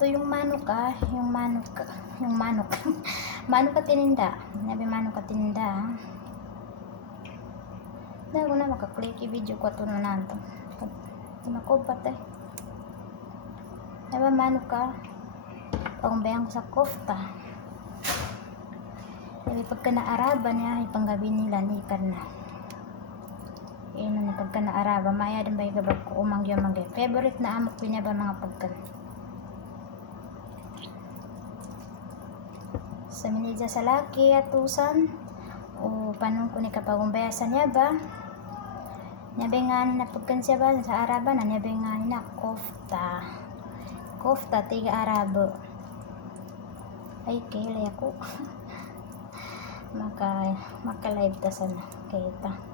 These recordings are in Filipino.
Ito yung manok yung manok. Manok ka tininda. Nabi manok ka tininda. Dago na makaklik i-video ko ito na nanto. Tinakobat Nabi manok ka. Pangbayang ko sa kofta. Nabi pagka naaraba niya, ipanggabi nila ni na. Ino na pagka naaraba. Maya din ba yung gabag ko umangyo. Favorite na amok pinya ba mga pagkan. Sa minidya sa laki atusan o panong ko ni kapagumbayasan niya ba niya nga na pagkan siya ba sa araba na niya nga na kofta tiga arabo ay kailay ako maka live ta sana kita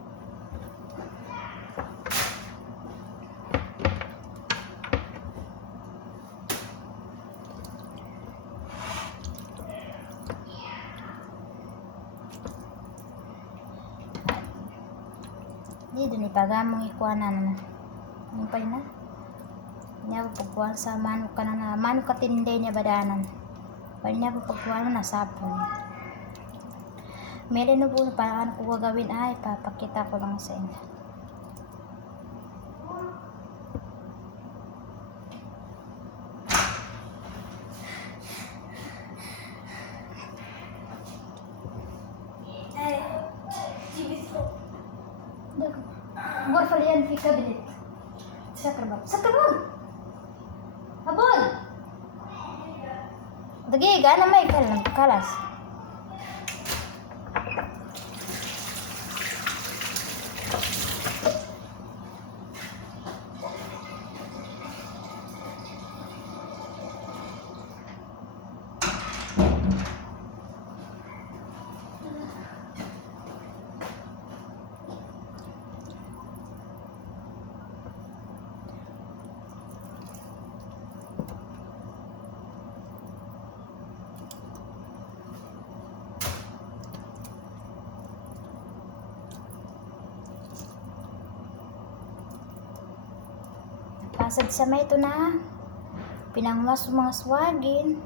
di dun ipagamong ikuanan yung pa na niya pagkuhan sa manok ka na manok ka tinday niya badanan pa niya pagkuhan na sapon meron na po paano ko gagawin ay papakita ko lang sa inyo Gua kalian fika bilit. Sakarbang. Abon. Dagi gana may kalas. Pasad sa may ito na pinangmas mga suwagin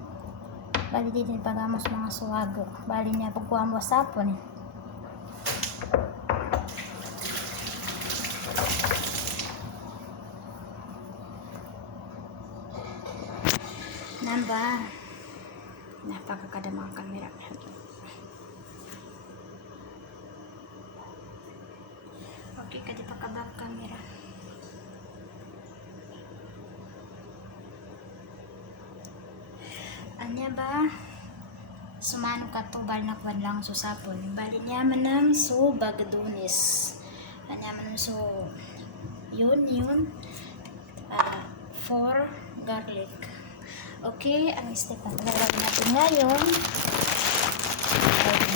bali din pagamos mga suwago bali niya pagkuha mo sapon namba napakakada mga kamera okay kadi pakabak kamera anya ba sumano ka to bali nakwan lang so sapon bali niya manam so bagadunis anya manam so yun 4 garlic okay ang step na gagawin natin ngayon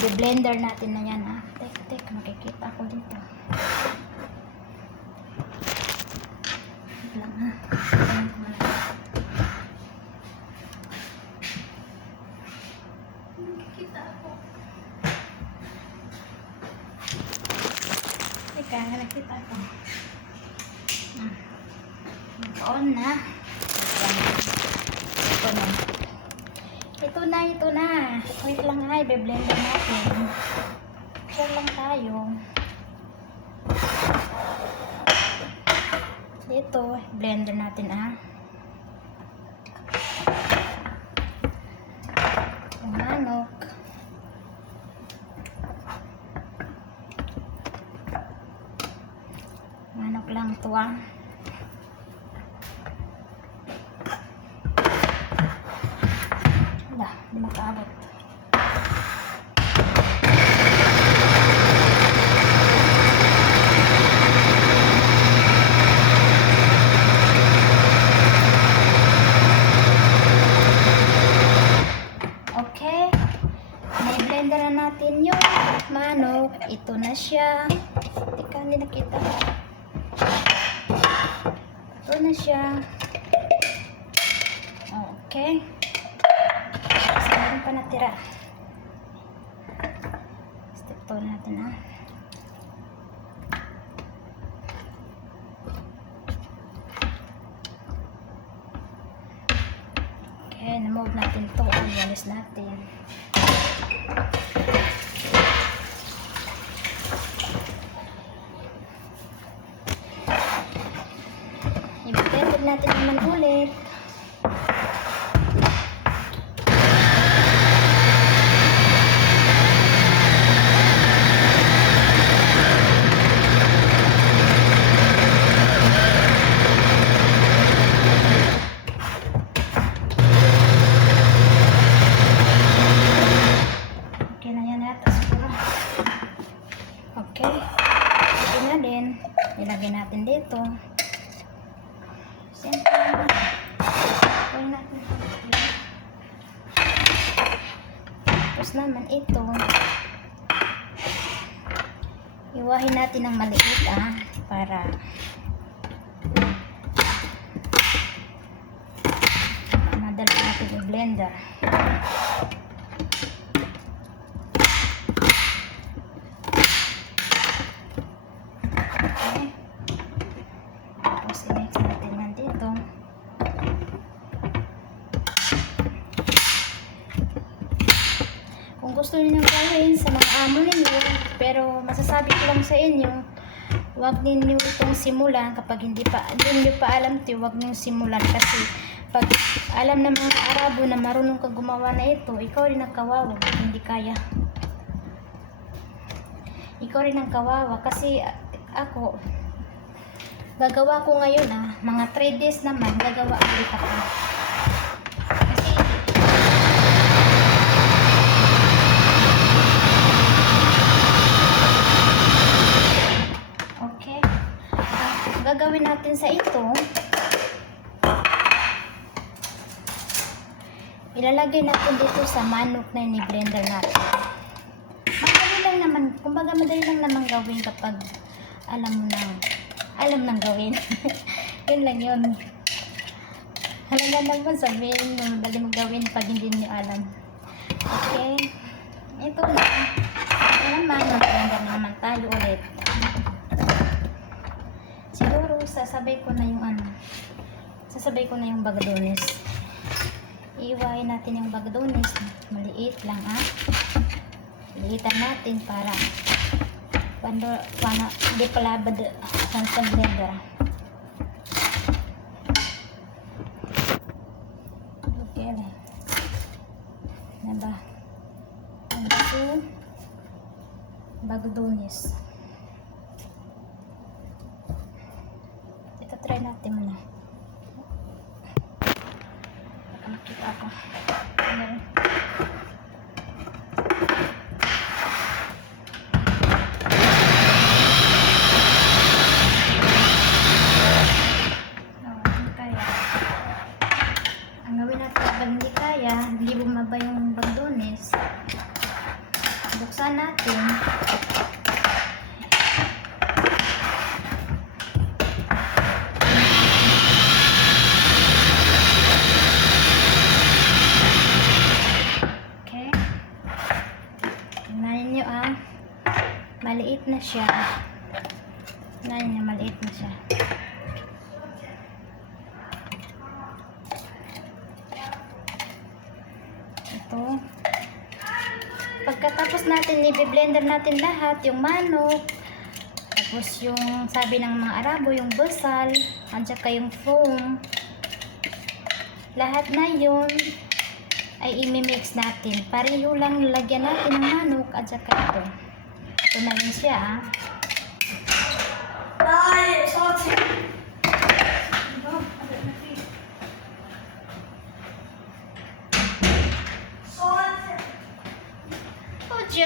i-blender natin na yan teka makikita ko dito lang nakita ko on na ito na wait lang i-blender natin share lang tayo dito blender natin yung manok lang ito wala, hindi makaabot okay na-blender na natin yung manok ito na siya teka hindi nakita ito na siya okay so meron pa natira step 2 natin okay Okay, na-move natin to. Walis natin. I-blend natin naman ulit. Ilagay natin dito. Siyempre, ilagay natin dito. Tapos naman ito, iwahin natin ng maliit para madali natin i-blender. Kung gusto niyo gawin sa mga amo ninyo, pero masasabi ko lang sa inyo, huwag ninyo itong simulan kapag hindi niyo pa alam ito, huwag niyo simulan kasi pag alam ng mga Arabo na marunong ka gumawa na ito, ikaw rin ang kawawa, hindi kaya. Ikaw rin ang kawawa kasi ako, gagawa ko ngayon mga 3 days naman, gagawa ulit ako. Gagawin natin sa ito, ilalagay natin dito sa manok na ni-blender natin. Madali lang naman, kumbaga madali lang naman gawin kapag alam nang gawin. Yun lang yun. Halaga naman sabihin na madali mong gawin pag hindi niyo alam. Okay, ito na. Ito naman, mag-blender naman tayo ulit. Siguro sasabay ko na yung bagadones. Iiwain natin yung bagadones. Maliit lang Liitan natin para hindi palabad sa blender. Okay lang. Naba? Ito bagadones. Try natin muna. Baka makita ako. Ayan. Hindi kaya. Ang gawin natin kapag hindi kaya, hindi bumaba yung bagadones. Buksan natin. Maliit na siya. Maliit na siya. Ito. Pagkatapos natin, i-blender natin lahat, yung manok, tapos yung sabi ng mga Arabo, yung basal, at saka yung foam. Lahat na yun ay i-mix natin. Pareho lang lagyan natin ng manok at saka ito. Ito na rin siya.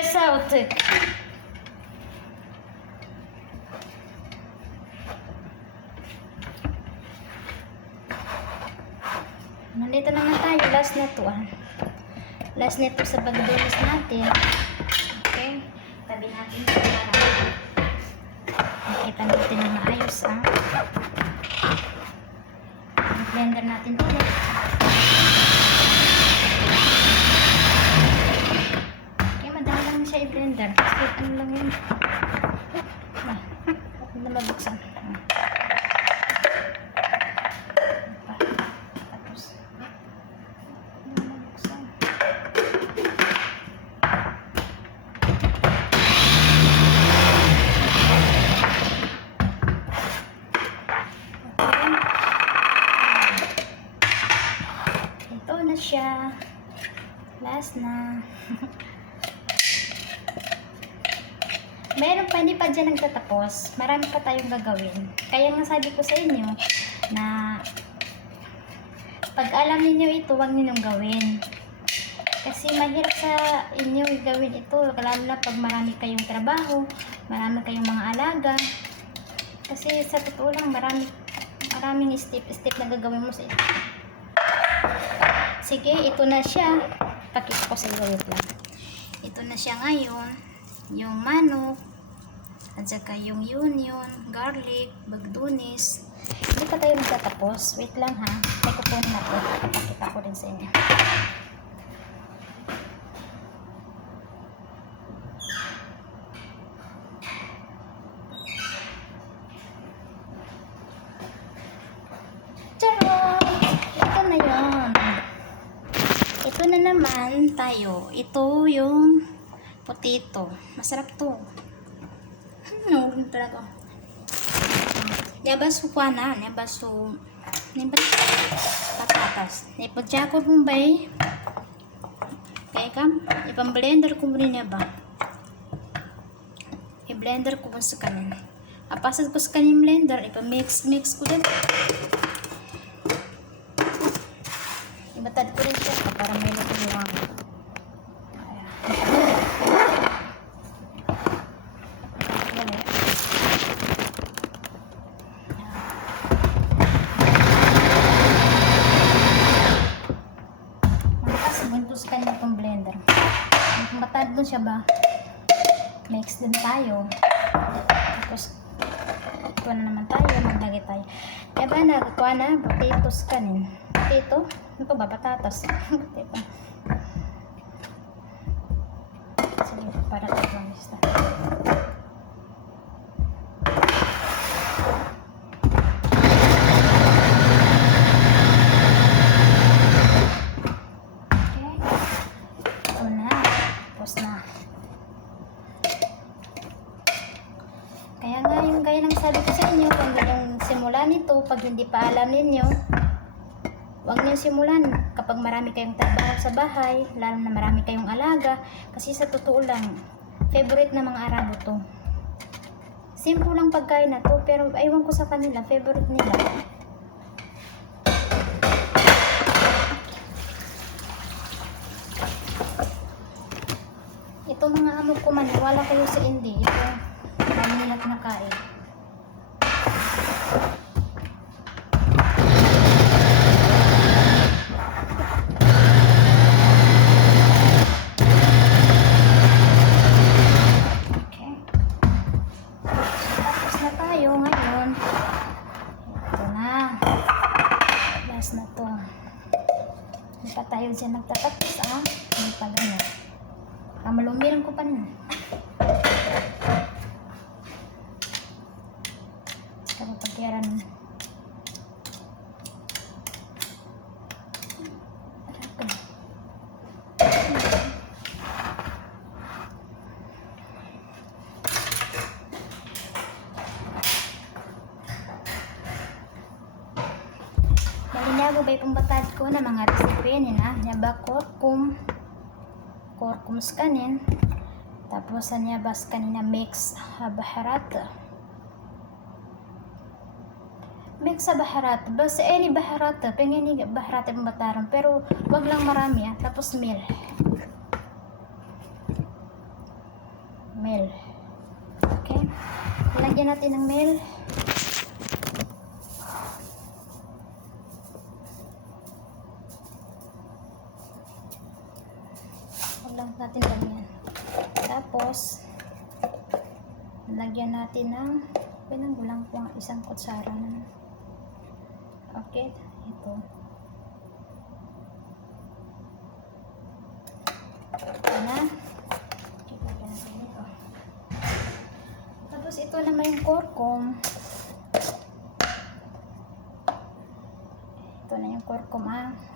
Sautik. Nandito naman tayo. Last na to Last na to sa bagadones natin. Okay. Tabi natin ito para makita natin na maayos blender natin ulit. Okay, madali lang siya i-blender. Kasi ano lang yun. Huwag na mabuksan. Tapos siya. Last na. Meron pa, hindi pa dyan nagtatapos. Marami pa tayong gagawin. Kaya nga sabi ko sa inyo na pag alam ninyo ito, huwag ninyong gawin. Kasi mahirap sa inyo gawin ito. Lalo na pag marami kayong trabaho, marami kayong mga alaga. Kasi sa totoo lang, maraming step na gagawin mo sa ito. Sige, ito na siya. Pakita ko sa iyo, wait lang. Ito na siya ngayon. Yung manok, at saka yung onion, garlic, bagdunis. Hindi pa tayo magtatapos. Wait lang ha. May kukunin ako. Pakita ko rin sa inyo. Charot! Ito na yun. Ito na naman tayo. Ito yung potato. Masarap to. Huwag talaga. Yabaso ko na. Yabaso. Patatas. Ipagjakot mong bay. Kaya ka, ipang-blender ko rin niya ba? I-blender ko ba sa kanin. Apasad ko sa kanin blender. Ipamix ko din. Ibatad ko rin siya para may natulungan. Kanya itong blender. Matad doon siya ba? Mix din tayo. Tapos, ito na naman tayo. Maglagay tayo. Kaya ba nagkuha na? Potatoes kanin. Potato? Ano pa ba? Patatas. Potato. Sige, para ito lang isa. Kaya nga yung gaya ng sabi ko sa inyo, kung yung simulan nito, pag hindi pa alam ninyo, huwag niyo simulan kapag marami kayong trabaho sa bahay, lalo na marami kayong alaga, kasi sa totoo lang, favorite na mga Arabo to. Simple lang pagkain na to, pero aywan ko sa kanila, favorite nila. Ito mga amo ko man, wala kayo sa hindi. Ito, dami nila't nakain. Okay. Tapos na tayo ngayon. Ito na. Last na to. Hindi pa tayo dyan nagtatapos Hindi pa lang yan. Malumiran ko pa na. Saka pagkiran. Malinago ba itong batad ko na mga recipe nila? Nyaba kurkums kanin. Tapos nyabas kanina mix baharat. Mix sa baharat. Basta any baharat. Pengen ni baharat yung bataran. Pero wag lang marami Tapos milk. Milk. Okay. Lagyan natin ng milk. Lang natin ganyan. Tapos lagyan natin ng pinanggulang po ang isang kutsara na. Okay, ito. Ito na. Tapos ito naman yung kurkum. Ito na yung kurkum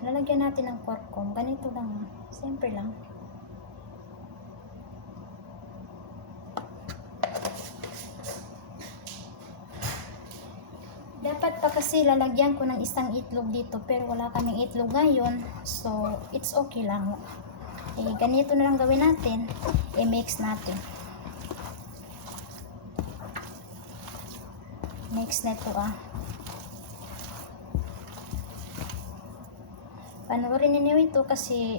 lalagyan natin ng kurkum. Ganito lang. Simple lang. Dapat pa kasi Kasi lalagyan ko ng isang itlog dito, pero wala kaming itlog ngayon. So, it's okay lang. Ganito na lang gawin natin. I-mix natin. Mix na ito Panoorin ninyo ito kasi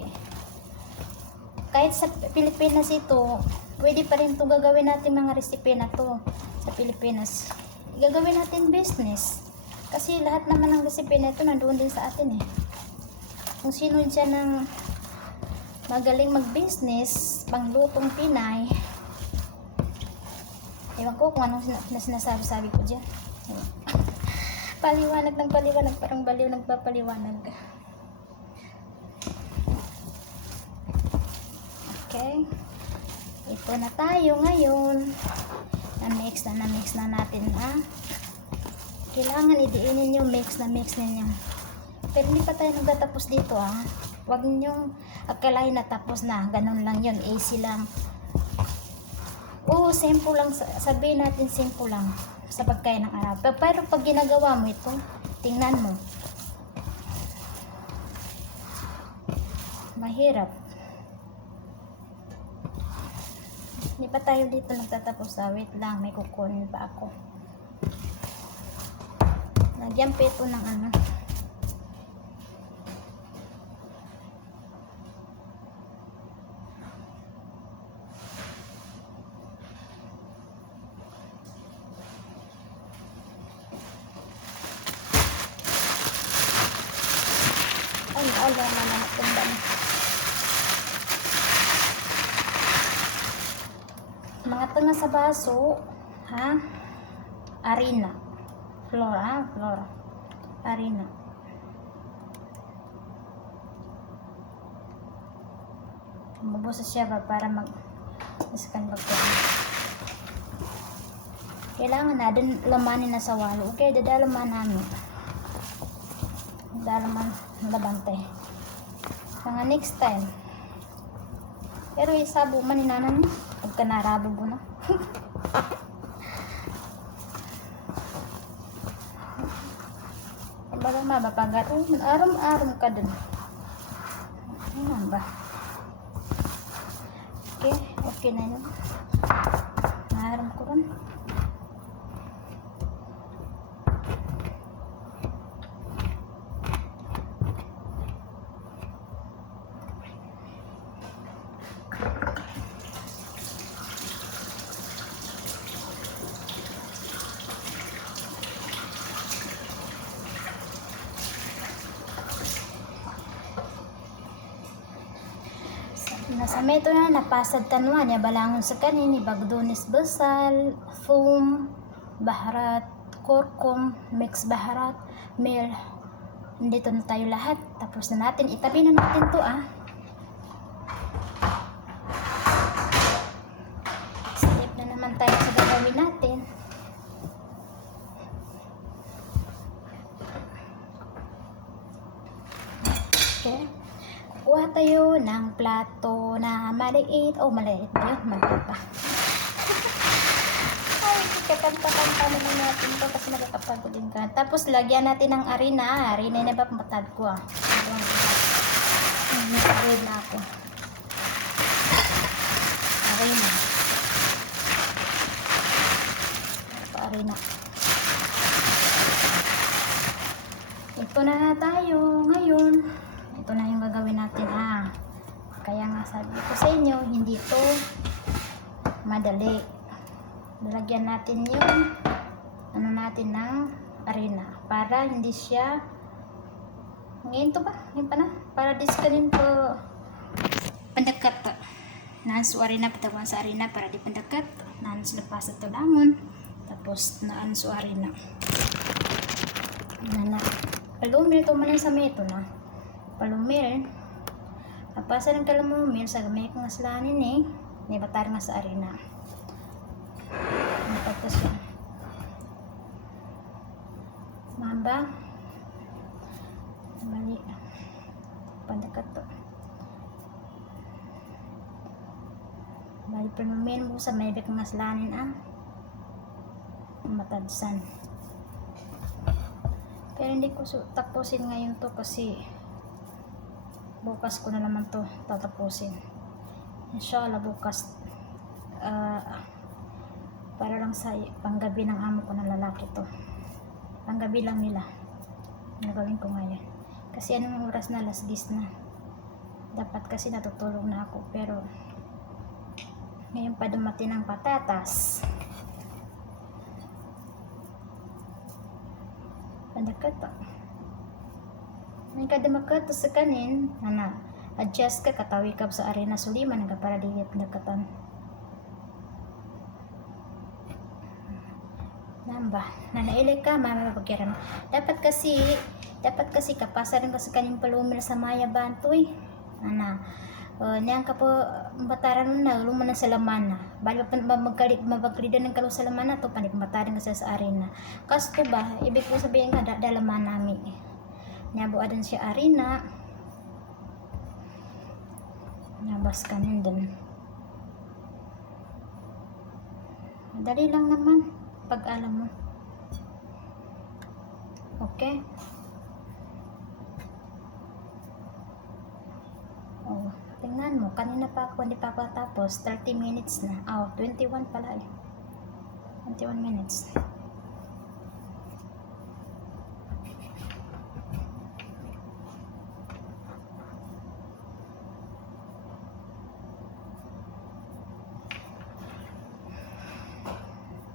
kahit sa Pilipinas ito, pwede pa rin ito gagawin natin mga recipe na to sa Pilipinas. Gagawin natin business. Kasi lahat naman ng recipe na ito nandoon din sa atin Kung sino dyan ng magaling mag-business, panglutong Pinay, ewan ko kung anong sinasabi ko dyan. Paliwanag ng paliwanag, parang baliw nagpapaliwanag. Okay. Ito na tayo ngayon. Na-mix na natin Kailangan idiinin yung mix ninyo. Pero hindi pa tayo nagtatapos dito Huwag ninyong akalain na tapos na. Ganun lang yun. Easy lang. Oo, simple lang. Sabihin natin simple lang sa pagkain ng araw. Pero pag ginagawa mo ito, tingnan mo. Mahirap. Hindi pa tayo dito nagtatapos. Wait lang, may kukunin pa ako. Lagyan pa ito ng mga tanga sa baso, harina. Flour. Harina. Mabusa siya para iskan bagay. Kailangan na din lamanin na sa walo. Okay, dadalaman namin. Dadalaman labante. Mga next time. Pero isabo man inanan niya. Pagka narabo mo na. Baga mabapagat. Aram-aram ka dun. Ano ba? Okay na yun. Naharam ko rin. Nasame ito na napasad tanwan ya balangon sa kanin ibagdonis basal, thum, baharat, kurkum, mix baharat, mil. Dito na tayo lahat. Tapos na natin. Itabi na natin to Step na naman tayo sa gagawin natin. Okay. Kuha tayo ng plato na maliit. Maliit ba yun? Maliit pa. Ay, kakanta-kanta naman natin to kasi nakakapagod din ka. Tapos, lagyan natin ng harina. Harina na ba pamatad ko Nag-read na ako. Harina. Harina. Ito na tayo ngayon. Ito na yung gagawin natin Kaya nga sabi ko sa inyo, hindi to madali. Lalagyan natin yung natin ng harina para hindi siya ngayon to ba? Ngayon pa na? Para diskanin ko pandakat. Naansu harina patawan sa harina para di pandakat. Naansu lepas ito lamon. Tapos naansu harina. Palumil to man sa meto na. Palumil. Apasa ng kalamumil sa gamay kong aslanin nibatar nga sa harina. Tapos yun. Mamba. Mali. Pandakat to. Bali palumil mo sa may kong aslanin matadsan. Pero hindi ko tapusin ngayon to kasi bukas ko na naman to tatapusin. Inshallah bukas para lang sa panggabi ng amo ko na lalaki to. Panggabi lang nila. Nagawin ko ngayon. Kasi anong oras na, alas 10 na. Dapat kasi natutulog na ako pero ngayon pa dumating ang patatas. Pandakat pa. May kadamakat sa kanin, adjust ka, katawi ka sa arena suliman, para digit nakatan. Namba, nanailig ka, mamapagkiran. Dapat kasi kapasaran ka sa kaning palumil sa maya bantoy. Niyan ka po bataran na luman na sa laman na bali pa mabagkrida ng kalo sa laman na to panik bataran ka sa arena kasto ba ibig ko sabihin ka dalaman namin nyabo adan siya arena nyabas kanin dun madali lang naman pag alam mo. Okay. Tingnan mo, kanina pa ako, hindi pa ako tapos, 30 minutes na. 21 pala eh. 21 minutes.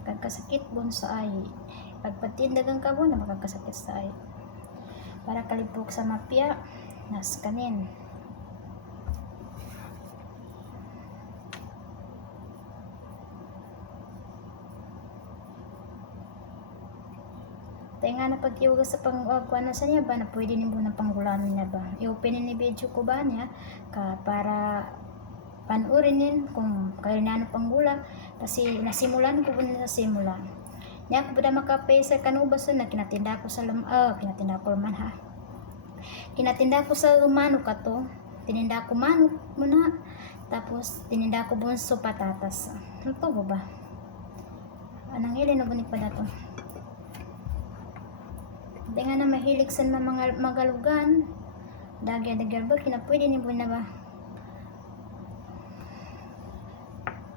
Pagkasakit bun sa ay. Pagpatindagan ka bun na makakasakit sa ay. Para kalipok sa mapya, nas kanin. Tayo nga na pagkiwaga sa pangkuanan sa niya ba na pwede nimo na panggulamin niya ba. I-open ni video ko ba niya para panurin din kung kayo na panggula kasi nasimulan ko po na sa simula. Niya ko ba makapesa kanubasan na kinatinda ko sa kinatinda ko man ha. Kinatinda ko sa manok kato. Tininda ko manok muna. Tapos tininda ko bunso patatas. Ano to ba? Anang ilin na bunik pa dato. Hindi nga na mahilig sa mga magalugan. Dagya ba, kinapwede ni po na ba?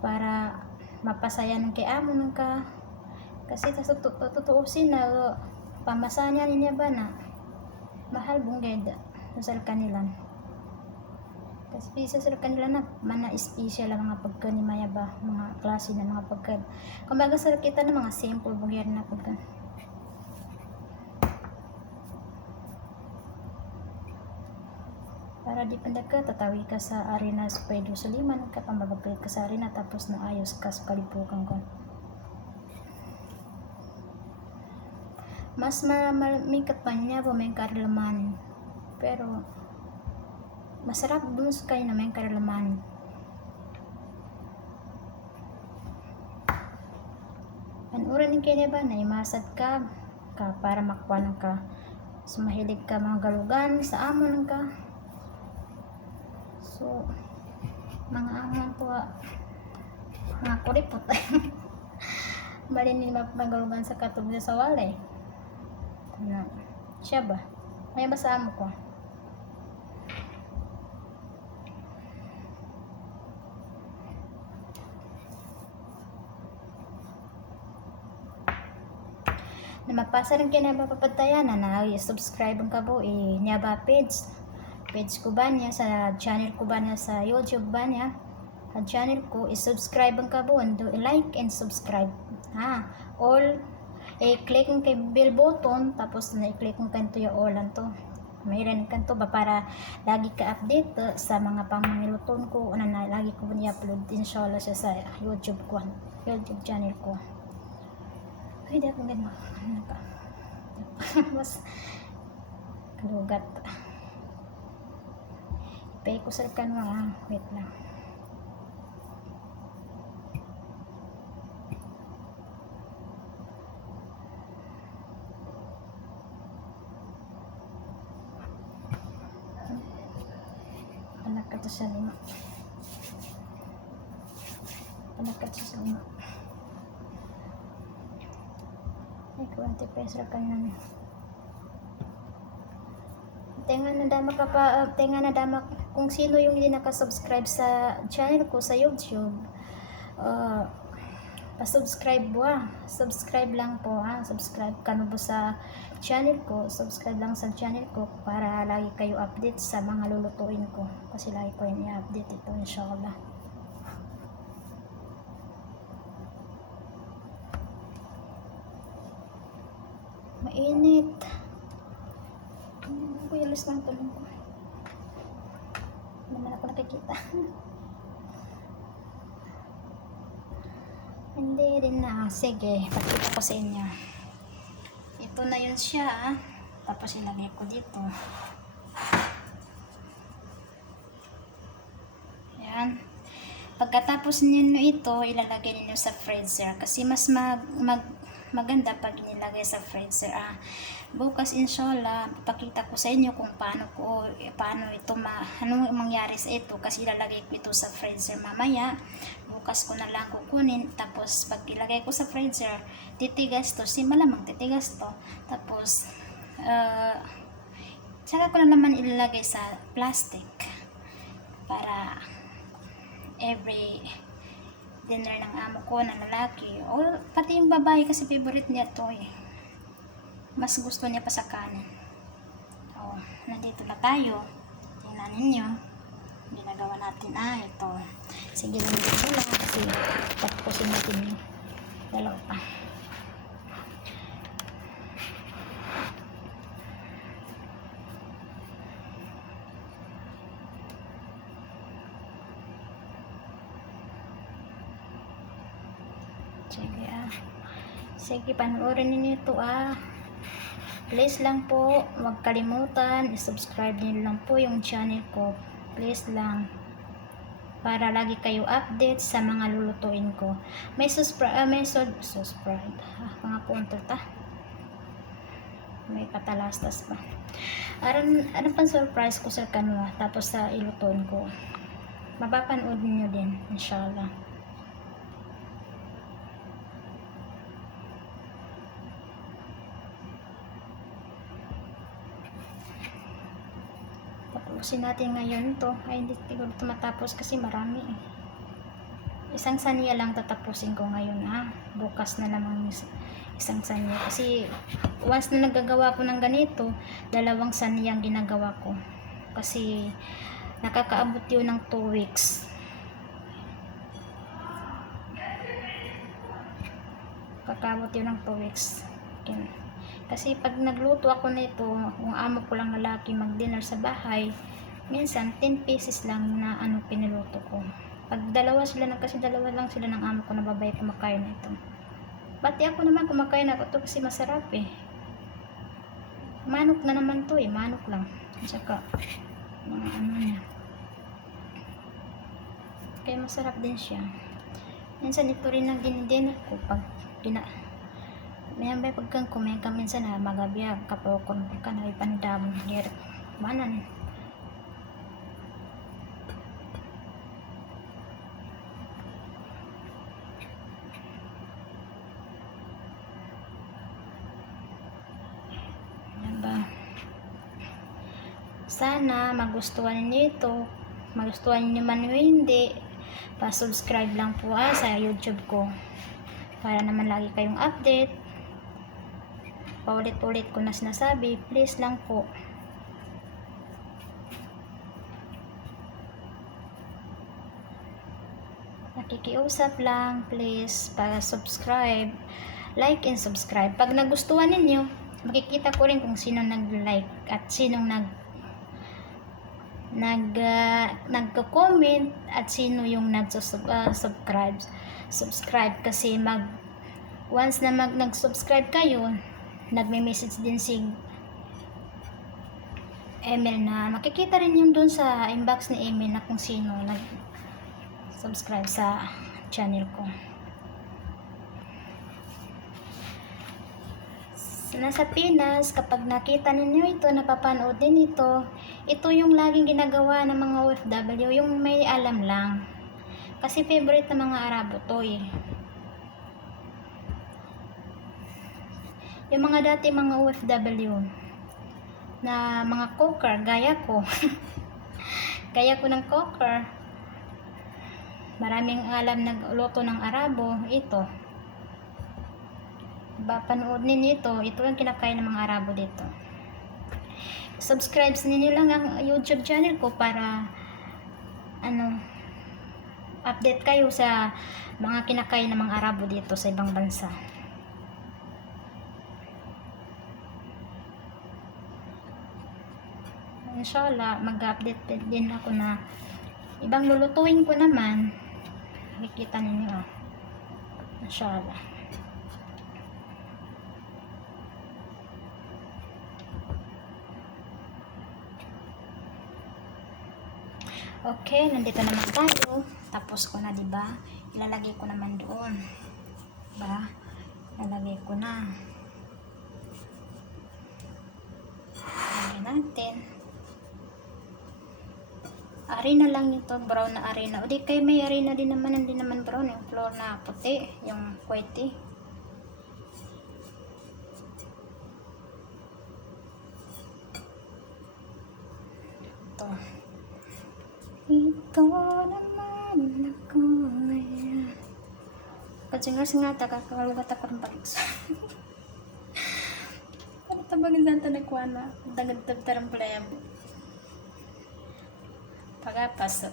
Para mapasaya ng kay amo ng ka. Kasi tutuusin na pamasanya niya ba na mahal bungged sa kanilan. Kasi sa kanila na mana special ang mga pagka ni Maya ba, mga klase na mga pagka. Kumbaga sa kita na mga simple bungged na pagka. Para di panda ka, tatawi ka sa arena sa pwede sa liman ka, pambabagplit ka sa arena, tapos naayos ka sa kalipukan ko. Mas mamikat pa niya po may karalaman. Pero, masarap dun sa kayo na may karalaman. Panuran din kayo ba na imasad ka para makwanan ka. Sumahilig ka mga galugan sa amon ka. So, mga amon po, mga kuripot. Malinin magalugan sa katubya sa walay. Siya ba? May ba sa amo ko? Na mapasa rin kayo na mapapatayan na subscribe ang kabo niya ba page ko ba niya sa channel ko ba niya sa YouTube ba niya ang channel ko subscribe ang kabo like and subscribe all click ang kay bell button tapos i-click ang kanto yung all to mayroon kanto ba para lagi ka update sa mga pangmiluton ko na lagi ko ni-upload inshallah siya sa YouTube channel ko. Ay, di akong gano'n. Mas kalugat. Ipay ko sa kanwa. Wait lang. Panak ka to sa lima. Panak ka to sa lima. Ay, 20 pesos ka na. tenga na dama kung sino yung hindi nakasubscribe sa channel ko sa YouTube. Pa-subscribe po subscribe lang po subscribe ka na po sa channel ko, subscribe lang sa channel ko para lagi kayo update sa mga lulutuin ko, kasi lagi ko yung i-update ito inshallah. Mainit. Kuyalis lang tulong ko. Hindi naman ako nakikita. Hindi rin na. Sige, pakita ko sa inyo. Ito na yun siya. Tapos ilagay ko dito. Yan. Pagkatapos ninyo ito, ilalagay ninyo sa freezer. Kasi mas maganda pag inilagay sa freezer. Bukas inshallah, papakita ko sa inyo kung paano ito anong mangyari sa ito, kasi ilalagay ko ito sa freezer mamaya. Bukas ko na lang kukunin, tapos pag ilagay ko sa freezer, titigas to, malamang titigas to. Tapos saka ko na naman ilalagay sa plastic para every dinner ng amo ko na lalaki, o pati yung babae, kasi favorite niya to mas gusto niya pa sa kanin. Nandito na tayo. Tingnan ninyo. Ginagawa natin. Ito. Sige lang dito lang kasi tapusin natin yung dalawa pa. Sige Sige, panoorin niyo ito Please lang po, huwag kalimutan, i-subscribe niyo lang po yung channel ko. Please lang. Para lagi kayo update sa mga lulutuin ko. May subscribe. Mga punto may patalastas pa. Ano pang surprise ko sa kanwa tapos sa ilutuin ko. Mapapanood niyo din, inshallah. Tapusin natin ngayon to. Hindi siguro ito matapos kasi marami Isang saniya lang tatapusin ko ngayon Bukas na naman isang saniya. Kasi once na nagagawa ko ng ganito, 2 saniyang ginagawa ko. Kasi nakakaabot yun ng 2 weeks. Kakabot yun ng 2 weeks. Kasi pag nagluto ako nito, kung amo ko lang lalaki mag-dinner sa bahay, minsan 10 pieces lang na piniluto ko. Pag kasi dalawa lang sila ng amo ko na babae kumakain na ito. Pati ako naman kumakain ako to kasi masarap Manok na naman to manok lang. Saka mga niya. Kaya masarap din siya. Minsan ito rin ang dinner ko pag may pagkang kumain ka minsan magabiyag kapokon ka na ipanidam direct manan. Yan ba? Sana magustuhan niyo ito. Magustuhan niyo man o hindi, pa-subscribe lang po sa YouTube ko para naman lagi kayong update. Paulit-ulit ko na sinasabi, please lang po. Nakikiusap lang, please, para subscribe, like and subscribe. Pag nagustuhan ninyo, makikita ko rin kung sino nag-like at sinong nagko-comment at sino yung subscribe kasi once na nag-subscribe kayo, nagme-message din si email na makikita rin yung doon sa inbox ni email na kung sino nag-subscribe sa channel ko. Nasa Pinas, kapag nakita ninyo ito, napapanood din ito yung laging ginagawa ng mga OFW, yung may alam lang. Kasi favorite ng mga Arabo to Yung mga dati mga OFW, na mga cooker, gaya ko. Gaya ko ng cooker. Maraming alam nagluto ng Arabo. Ito. Panood ninyo ito. Ito ang kinakain ng mga Arabo dito. Subscribe ninyo lang ang YouTube channel ko para update kayo sa mga kinakain ng mga Arabo dito sa ibang bansa. Inshallah, mag-update din ako na ibang lulutuin ko naman. Makikita ninyo Inshallah. Okay, nandito naman tayo. Tapos ko na, diba? Ilalagay ko naman doon. Diba? Ilalagay ko na. Lagyan natin. Arena lang ito, brown na arena. O di kayo may arena din naman, hindi naman brown. Yung floor na puti, yung whitey. Ito. Ito naman ako ngayon. Pagsingas-singat, kakalugat ako ng palis. Ano tabagin saan ito nagkuha na? Dagad-tabtarang pala yan. Pagapas.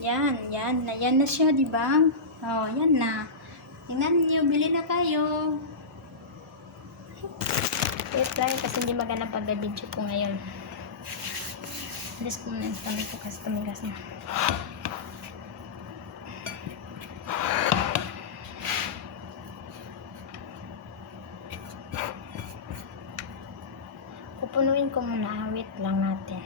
Yan na siya, di ba? Oh, yan na. Tingnan niyo, bili na kayo. Wait lang kasi hindi maganda pag-video ko ngayon. Alis ko muna yung stomach ko kasi tumigas na. Pupunuin ko muna. Wait lang natin.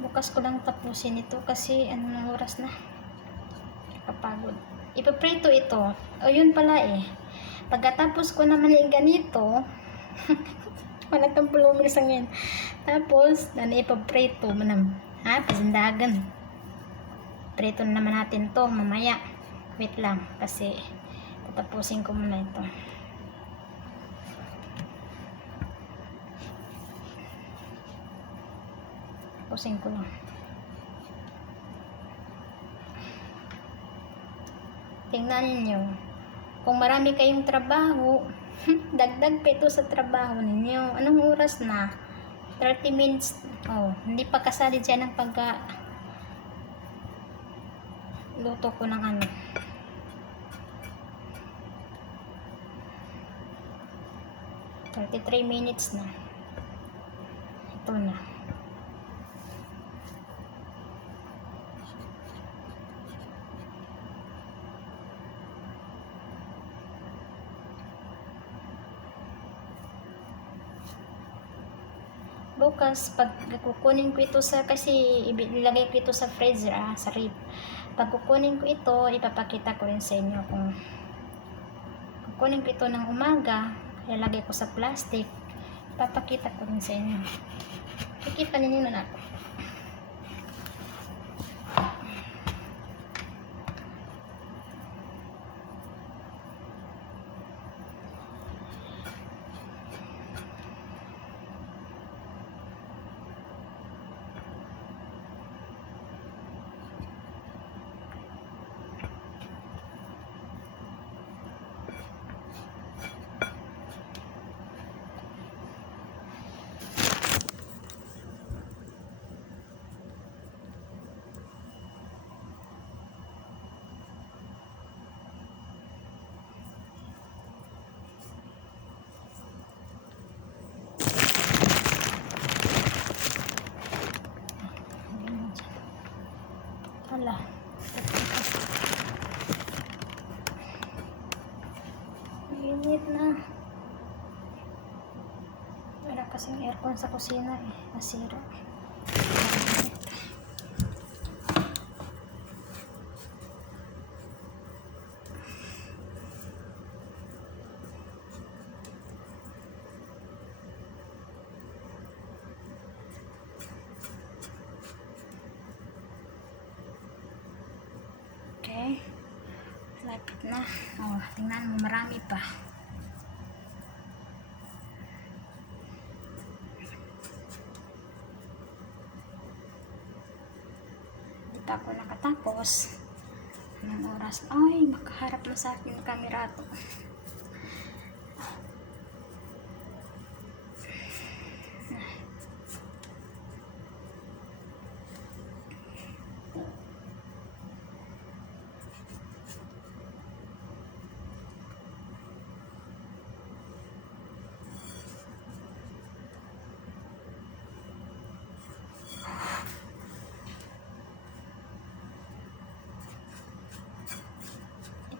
Bukas ko lang tapusin ito kasi anong oras na. Kapagod. Ipaprito ito. O yun pala Pagkatapos ko naman yung ganito, wala kang pulumil sa ngayon. Tapos, ipaprito mo na. Pasandagan. Prito na naman natin to mamaya. Wait lang, kasi tatapusin ko muna ito. Tapusin ko lang. Tingnan niyo. Kung marami kayong trabaho, dagdag pa ito sa trabaho ninyo. Anong oras na? 30 minutes. Hindi pa kasali dyan ang luto ko ng 33 minutes na. Ito na. Bukas, pag kukunin ko ito kasi ilagay ko ito sa freezer, sa rib. Pag kukunin ko ito, ipapakita ko rin sa inyo kung kukunin ko ito ng umaga, ilalagay ko sa plastic, ipapakita ko rin sa inyo. Kikita ninyo na ako. Hala. Init na. Wala kasing aircon sa kusina nasira. Okay. Like Oh, tingnan mo, marami pa. Di pa ako nakatapos. Anong oras? Ay, makaharap na sa akin yung camera to.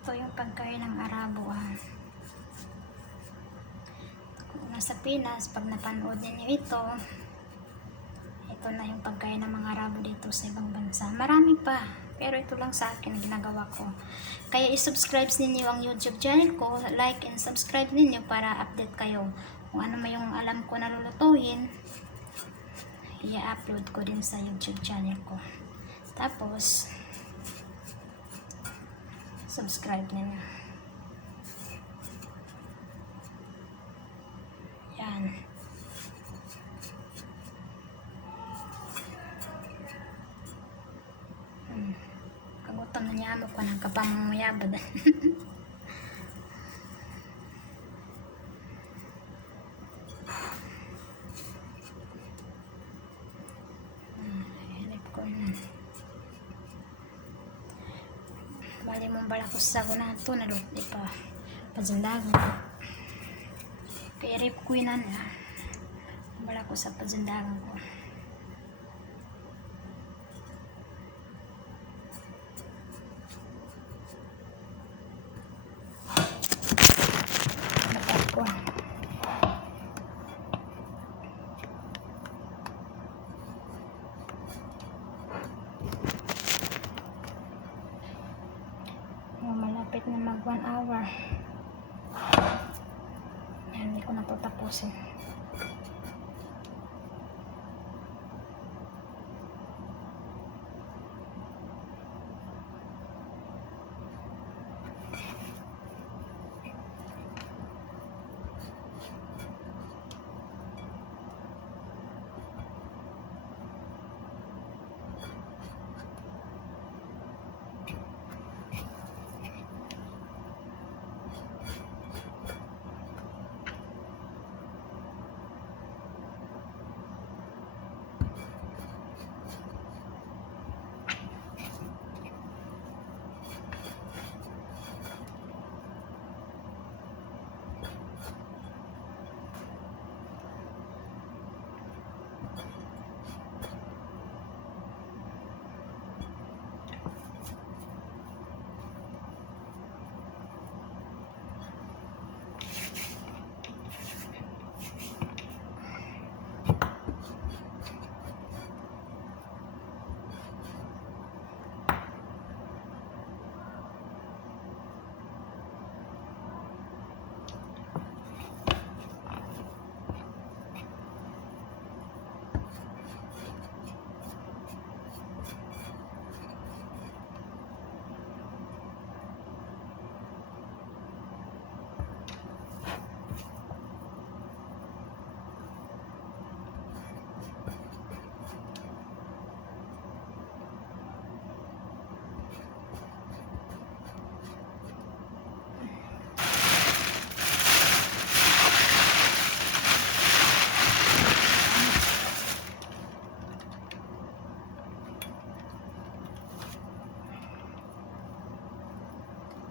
Ito yung pagkain ng Arabo. Kung nasa Pinas, pag napanood ninyo ito na yung pagkain ng mga Arabo dito sa ibang bansa. Marami pa, pero ito lang sa akin ang ginagawa ko. Kaya i-subscribe ninyo ang YouTube channel ko, like and subscribe ninyo para update kayo. Kung ano may yung alam ko na lulutuin, i-upload ko din sa YouTube channel ko. Tapos, subscribe ninyo. Yan. Kagutom na niya mo ko ng kapamangmayabad. Hanip ko yun. Bali mong balakos sa ko na ito, naluti pa. Pajandagan ko. Kaya ko yun na. Balakos sa pajandagan ko. Dapat ko. Malapit na mag 1 hour. Yan, hindi ko na ito tapusin.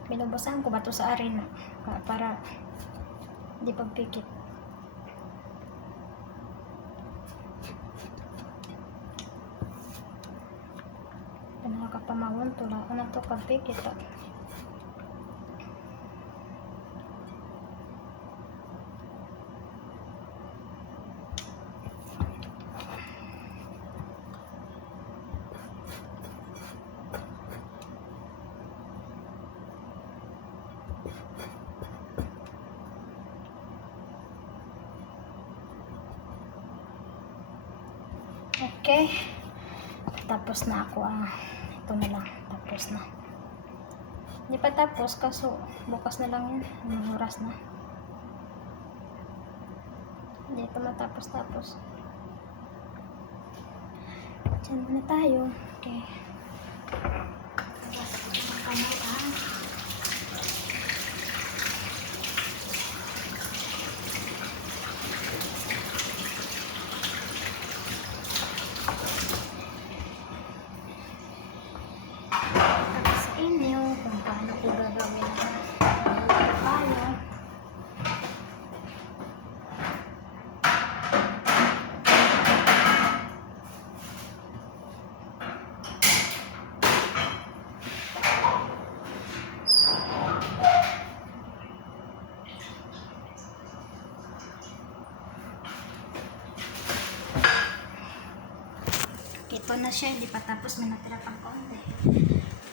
Binubasan ko ba ito sa arena para di pagpikit. Nakakapamawon to lang. Ano to pagpikit to? Okay. Tapos na ako. Ito na lang. Tapos na. Hindi pa tapos, kaso bukas na lang yun. Anong oras na? Hindi pa matapos-tapos. Diyan muna tayo. Okay. Sa inyo kung paano ko gagawin tayo. Ito na siya, hindi pa tapos, may natira pang konti.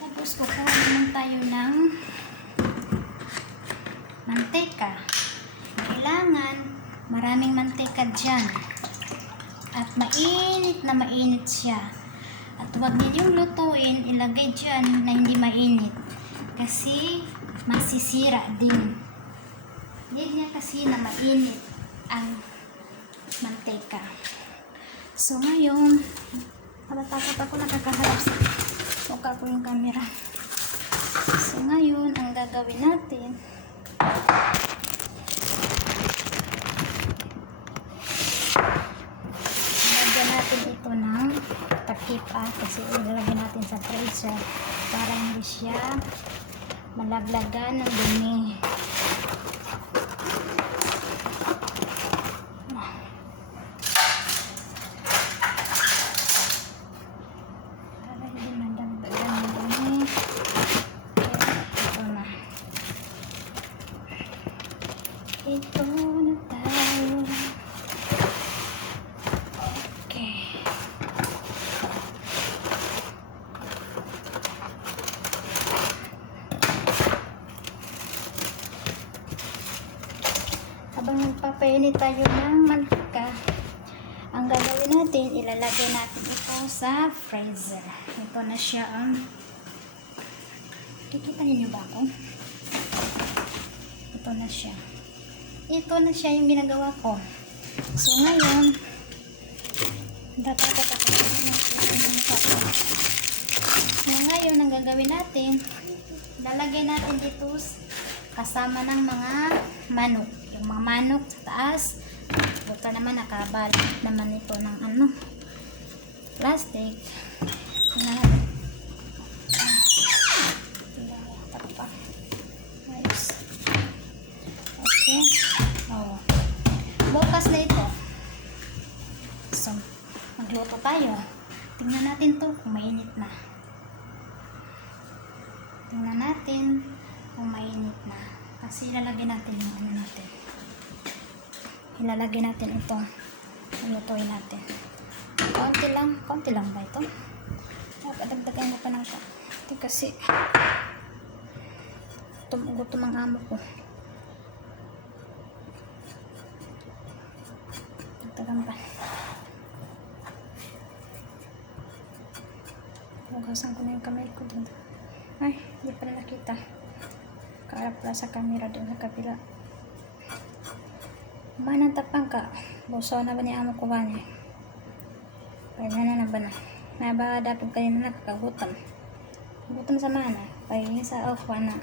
Tapos kukuha naman tayo ng mantika. Kailangan maraming mantika dyan. At mainit na mainit siya. At huwag ninyong lutuin, ilagay dyan na hindi mainit. Kasi masisira din. Need niya kasi na mainit ang mantika. So ngayon, natatakot ako, nakakaharap sa mukha ko yung camera. So ngayon, ang gagawin natin, lagyan natin ito ng takip kasi ilalagay natin sa freezer para hindi siya malaglagan ng dumi. Ito na tayo. Okay. Habang nagpapainit tayo ng mantika, ang gagawin natin, ilalagay natin ito sa freezer. Ito na siya ang kikita niyo ba ako? Ito na siya. Ito na siya yung ginagawa ko. So ngayon, ngayon ang gagawin natin, lalagay natin dito kasama ng mga manok. Yung mga manok sa taas, ito naman nakabalot naman ito ng plastic. Okay. Oh. Bukas na ito. So, magluto tayo. Tingnan natin to kung mainit na. Tingnan natin kung mainit na. Kasi ilalagay natin yung natin. Ilalagay natin ito. Lutuin natin. Konti lang ba ito? Padagdagan ko pa ng ito. Kasi gutom ang amo ko. Tagang pa. Hugasan ko na yung kamay ko dun. Ay, hindi pa na nakita. Kaarap pala sa camera dun sa kapila. Manang tapang ka. Busaw na ba ni amo ko ba niya? Kaya na ba na? Naba dapat kanina nakakagutom. Gutom sa mana. Kaya sa off na.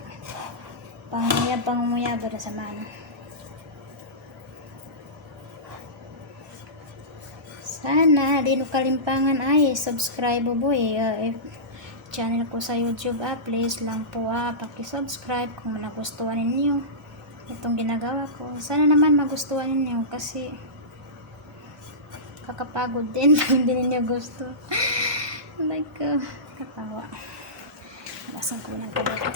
Pangumuyab na sa mana. Sana di no kalimpangan ay subscribe boy channel ko sa YouTube please lang po paki-subscribe kung nagustuhan ninyo itong ginagawa ko. Sana naman magustuhan ninyo kasi kakapagod din pag hindi ninyo gusto. Like katawa. Basan ko ng kamera.